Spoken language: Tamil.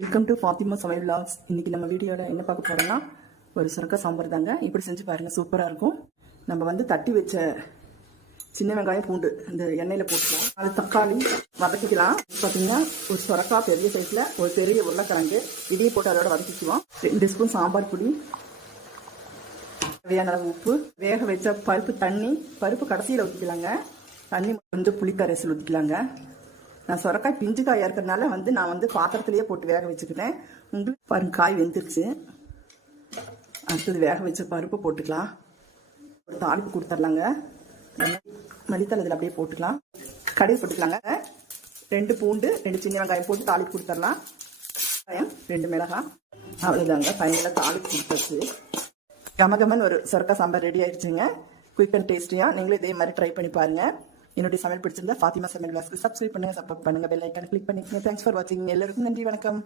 வெல்கம் டு ஃபாத்திமா சமையல் vlogs. இன்னைக்கு நம்ம வீடியோல என்ன பார்க்க போறோம்னா ஒரு சுரக்காய் சாம்பார் தாங்க. இப்படி செஞ்சு பாருங்க, சூப்பரா இருக்கும். நம்ம வந்து தட்டி வச்ச சின்ன வெங்காயம் பூண்டு இந்த எண்ணெயில போட்டுக்கலாம். அது தக்காளி வதக்கிக்கலாம். பார்த்தீங்கன்னா ஒரு சுரக்காய் பெரிய சைஸ்ல ஒரு பெரிய உருளைக்கிழங்கு இதையும் போட்டு அதோட வதக்கிக்குவோம். 2 ஸ்பூன் சாம்பார் பொடி, தேவையான அளவு உப்பு, வேக வச்ச பருப்பு கடைசியில் ஊற்றிக்கலாங்க. தண்ணி கொஞ்சம் புளிக்கரைசல் ஊற்றிக்கலாங்க. நான் சுரக்காய் பிஞ்சு காயாக இருக்கிறதுனால நான் வந்து பாத்திரத்திலேயே போட்டு வேக வச்சுக்கிட்டேன். உங்களுக்கு பாருங்க, காய் வெந்துருச்சு. அடுத்தது வேக வச்ச பருப்பு போட்டுக்கலாம். ஒரு தாளிப்பு கொடுத்துர்லாங்க. மல்லித்தலை இதில் அப்படியே போட்டுக்கலாம். கடுகு போட்டுக்கலாங்க. 2 பூண்டு 2 சின்ன வெங்காயம் போட்டு தாளிப்பு கொடுத்துடலாம். வெங்காயம் 2 மிளகாய், அவ்வளோதாங்க. ஃபைனலாக தாளிப்பு கொடுத்தாச்சு. கமகமன் ஒரு சுரக்காய் சாம்பார் ரெடி ஆயிடுச்சுங்க. குயிக் அண்ட் டேஸ்டியாக நீங்களும் இதே மாதிரி ட்ரை பண்ணி பாருங்கள். என்னுடைய சமையல் பிடிச்சிருந்தா ஃபாத்திமா சமையல் vlogsக்கு சப்ஸ்கிரைப் பண்ணுங்க, சப்போர்ட் பண்ணுங்க, பெல் ஐக்கானை கிளிக் பண்ணிக்கோங்க. தேங்க்ஸ் ஃபார் வாட்சிங். எல்லாருக்கும் நன்றி, வணக்கம்.